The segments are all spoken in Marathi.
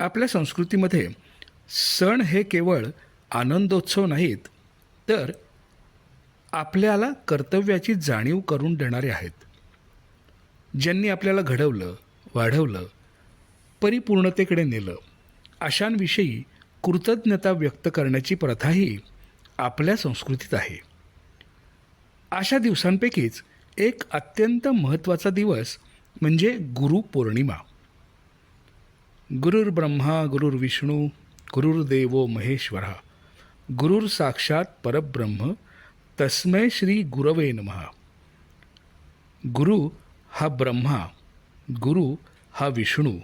आपल्या संस्कृतीमध्ये सण हे केवळ आनंदोत्सव नाहीत तर आपल्याला कर्तव्याची जाणीव करून देणारे आहेत. ज्यांनी आपल्याला घडवलं वाढवलं परिपूर्णतेकडे नेलं अशांविषयी कृतज्ञता व्यक्त करण्याची प्रथाही आपल्या संस्कृतीत आहे. अशा दिवसांपैकीच एक अत्यंत महत्त्वाचा दिवस म्हणजे गुरुपौर्णिमा. गुरुर्ब्रह्मा गुरुर्विष्णू गुरुर्देवो महेश्वरा। गुरुर साक्षात परब्रह्म तस्मै श्री गुरवे नमहा गुरु हा ब्रह्मा गुरु हा विष्णू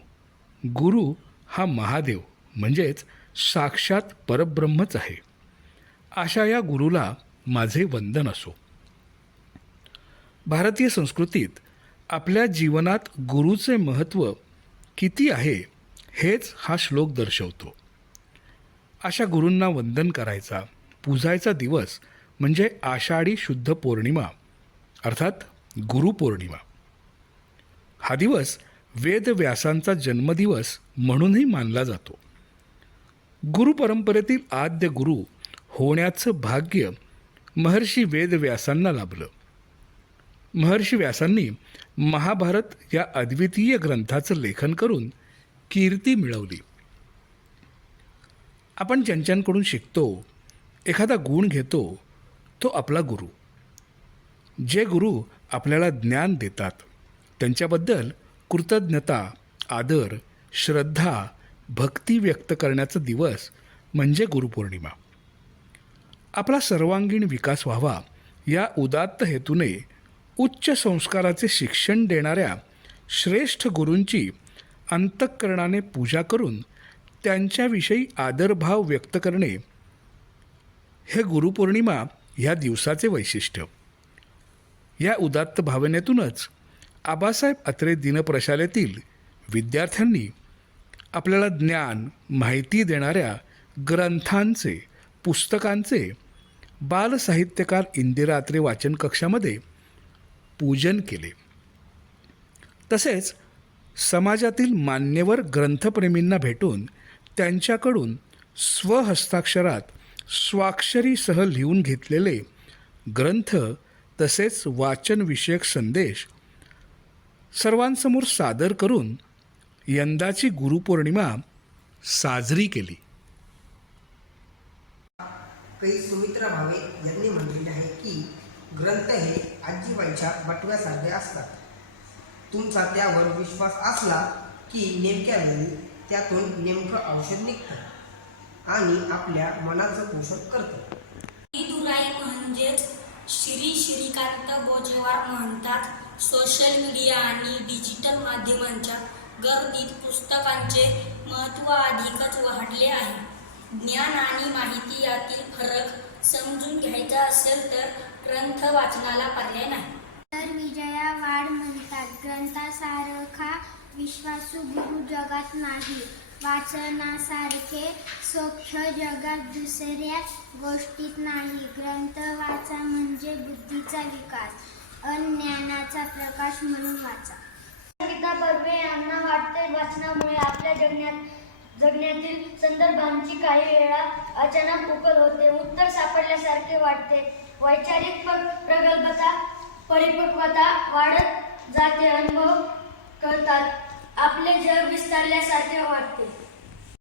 गुरु हा महादेव म्हणजेच साक्षात परब्रह्मच आहे. अशा या गुरुला माझे वंदन असो. भारतीय संस्कृतीत आपल्या जीवनात गुरुचे महत्त्व किती आहे हेच हा श्लोक दर्शवतो. अशा गुरूंना वंदन करायचा पूजायचा दिवस म्हणजे आषाढी शुद्ध पौर्णिमा अर्थात गुरुपौर्णिमा हा दिवस वेदव्यासांचा जन्मदिवस म्हणूनही मानला जातो. गुरुपरंपरेतील आद्य गुरु होण्याचं भाग्य महर्षी वेदव्यासांना लाभलं. महर्षी व्यासांनी महाभारत या अद्वितीय ग्रंथाचं लेखन करून कीर्ती मिळवली. आपण ज्यांच्यांकडून शिकतो एखादा गुण घेतो तो आपला गुरु. जे गुरु आपल्याला ज्ञान देतात त्यांच्याबद्दल कृतज्ञता आदर श्रद्धा भक्ती व्यक्त करण्याचा दिवस म्हणजे गुरुपौर्णिमा. आपला सर्वांगीण विकास व्हावा या उदात्त हेतूने उच्च संस्काराचे शिक्षण देणाऱ्या श्रेष्ठ गुरूंची अंतःकरणाने पूजा करून त्यांच्याविषयी आदरभाव व्यक्त करणे हे गुरुपौर्णिमा ह्या दिवसाचे वैशिष्ट्य. या उदात्त भावनेतूनच आबासाहेब अत्रे दिनप्रशालेतील विद्यार्थ्यांनी आपल्याला ज्ञान माहिती देणाऱ्या ग्रंथांचे पुस्तकांचे बालसाहित्यकार इंदिरा अत्रे वाचन कक्षामध्ये पूजन केले. तसेच समाजातील मान्यवर ग्रंथप्रेमींना भेटून त्यांच्याकडून स्वहस्ताक्षरात स्वाक्षरीसह लिहून घेतलेले ग्रंथ तसेच वाचनविषयक संदेश सर्वांसमोर सादर करून यंदाची गुरुपौर्णिमा साजरी केली. कै सुमित्रा भावे यांनी म्हटलेले आहे की ग्रंथ हे आजीबाईच्या बटव्यासारखे असतात. तुमचा त्यावर विश्वास असला की नेमक्या वेळी त्यातून नेमकं औषध निघतं आणि आपल्या मनाचं पोषण करतं. ही दुराई म्हणजेच श्री श्रीकांत बोजेवार म्हणतात सोशल मीडिया आणि डिजिटल माध्यमांच्या गर्दीत पुस्तकांचे महत्त्व अधिकच वाढले आहे. ज्ञान आणि माहिती यातील फरक समजून घ्यायचा असेल तर ग्रंथ वाचनाला पर्याय नाही. तर विजया वाढ म्हणतात. ग्रंथासारखा विश्वासू गुरु जगात नाही. वाचनासारखे सौख्य जगात दुसऱ्या गोष्टीत नाही. ग्रंथ वाचा म्हणजे बुद्धीचा विकास अज्ञानाचा प्रकाश म्हणून वाचा. गीता परवे यांना वाटते वाचनामुळे आपल्या जगण्यात जगण्यातील संदर्भांची काही वेळा अचानक उकल होते. उत्तर सापडल्यासारखे वाटते. वैचारिक प्रगल्भता परिपक्वता वाढत जाते अनुभव कळतात. आपले जग विस्तारल्यासारखे वाटते.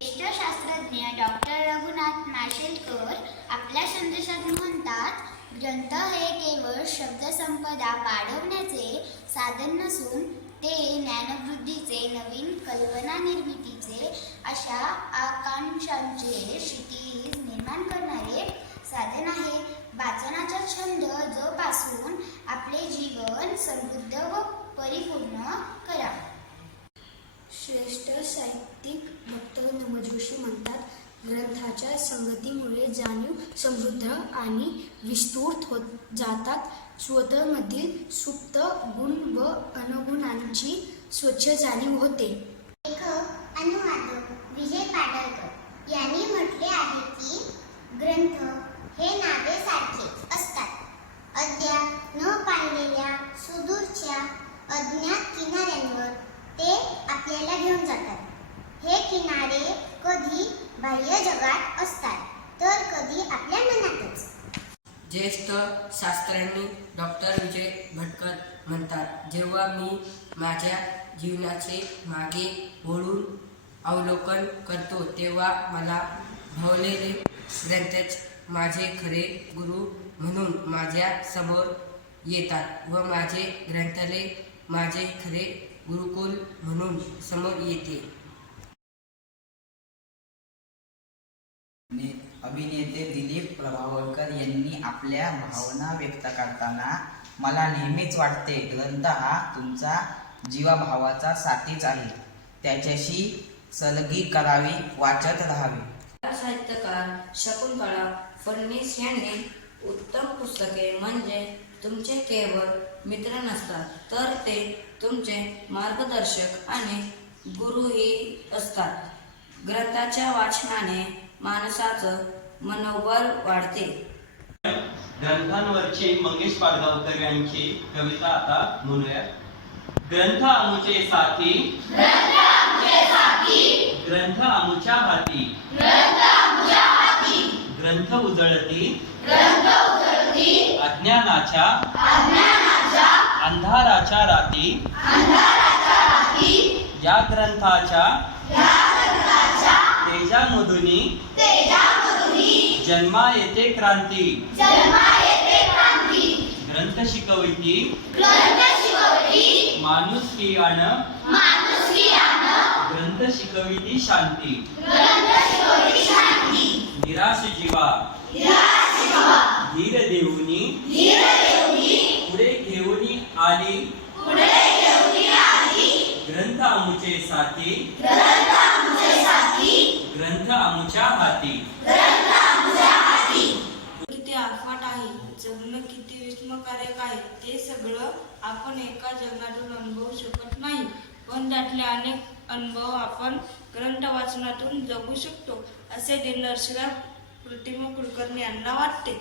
ज्येष्ठ शास्त्रज्ञ डॉक्टर रघुनाथ माशेलकर आपल्या संदेशात म्हणतात ग्रंथ हे केवळ शब्दसंपदा वाढवण्याचे साधन नसून ते ज्ञानवृद्धीचे नवीन कल्पना निर्मितीचे अशा आकांक्षांचे क्षितिज निर्माण करणारे साधन आहे. वाचनाचा छंद जोपासून आपले जीवन समृद्ध व परिपूर्ण करा. श्रेष्ठ साहित्यिक भक्त नमजोशी म्हणतात ग्रंथाच्या संगतीमुळे जाणीव समृद्ध आणि विस्तृत होत जातात. स्वतःमधील सुप्त गुण व अनुगुणांची स्वच्छ जाणीव होते. लेखक अनुवादक विजय पाडळकर यांनी म्हटले आहे की ग्रंथ हे नावेसारखे असतात. अद्याप न पाहिलेल्या सुदूरच्या अज्ञात किनाऱ्यांवर ते आपल्याला घेऊन जातात. हे किनारे कधी बाह्य जगात असतात तर कधी आपल्या मनातच. ज्येष्ठ शास्त्रज्ञ डॉक्टर विजय भटकर म्हणतात जेव्हा मी माझ्या जीवनाचे मागे वळून अवलोकन करतो तेव्हा मला भावलेले ग्रंथच माझे खरे गुरु म्हणून माझ्यासमोर येतात व माझे ग्रंथालय माझे खरे गुरुकुल म्हणून समोर येते. ने- अभिनेते दिलीप प्रभावळकर यांनी आपल्या भावना व्यक्त करताना मला नेहमीच वाटते ग्रंथ हा तुमचा जीवाभावाचा साथीच आहे. त्याच्याशी सलगी करावी वाचत राहावी. साहित्यकार शकुंतळा फडणीस यांनी उत्तम पुस्तके म्हणजे तुमचे केवळ मित्र नसतात तर ते तुमचे मार्गदर्शक आणि गुरुही असतात. ग्रंथाच्या वाचनाने माणसाचं मनोबल वाढते. ग्रंथांवरचे मंगेश पाडगावकर यांची कविता आता म्हणूया ग्रंथ आमुचे साथी. ग्रंथ आमुच्या हाती. ग्रंथ उजळती अज्ञानाच्या अंधाराच्या राती या ग्रंथाच्या तेजामधुनी जन्मा येते क्रांती. ग्रंथ शिकविती माणूस की आण. ग्रंथ शिकविती शांती. निराश जीवा धीर देऊनी पुढे घेऊनी आली. ग्रंथ आमुचे साथी. ग्रंथ आमुच्या हाती. किती आफाट आहे. जगणं किती विस्मकारक आहे ते सगळं आपण एका जगातून अनुभवू शकत नाही. पण त्यातले अनेक अनुभव आपण ग्रंथ वाचनातून जगू शकतो. असे दिनदर्शक प्रतिमा कुलकर्णी यांना वाटते.